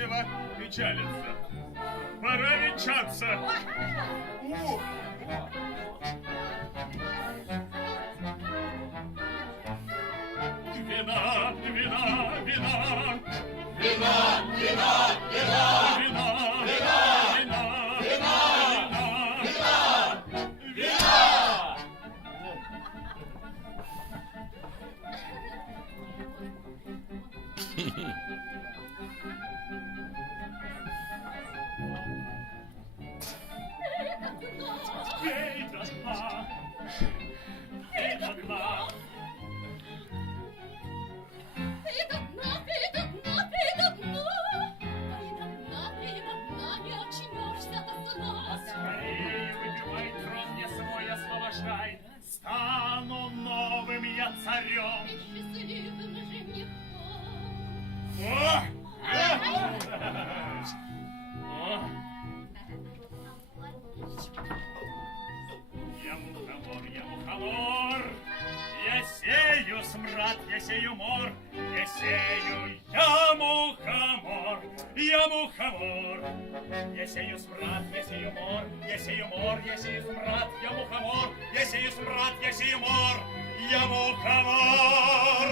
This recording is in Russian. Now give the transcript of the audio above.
Нечего печалиться. Пора венчаться. Ух! Вина, вина, вина. Вина, вина, вина! Вина, Вина! вина, Вина! вина. Вина! Вина! Пей до дна. Пей до дна. Скорее выпивай, трон не свой, а словошай. Стану новым я царем. О! О! Я мухомор. Я сею смрад, я сею мор. Я сею, я мухомор. Я мухомор. Я сею смрад, я сею мор. Я сею мор, я сею смрад. Я мухомор. Я сею смрад, я сею мор. Я мухомор.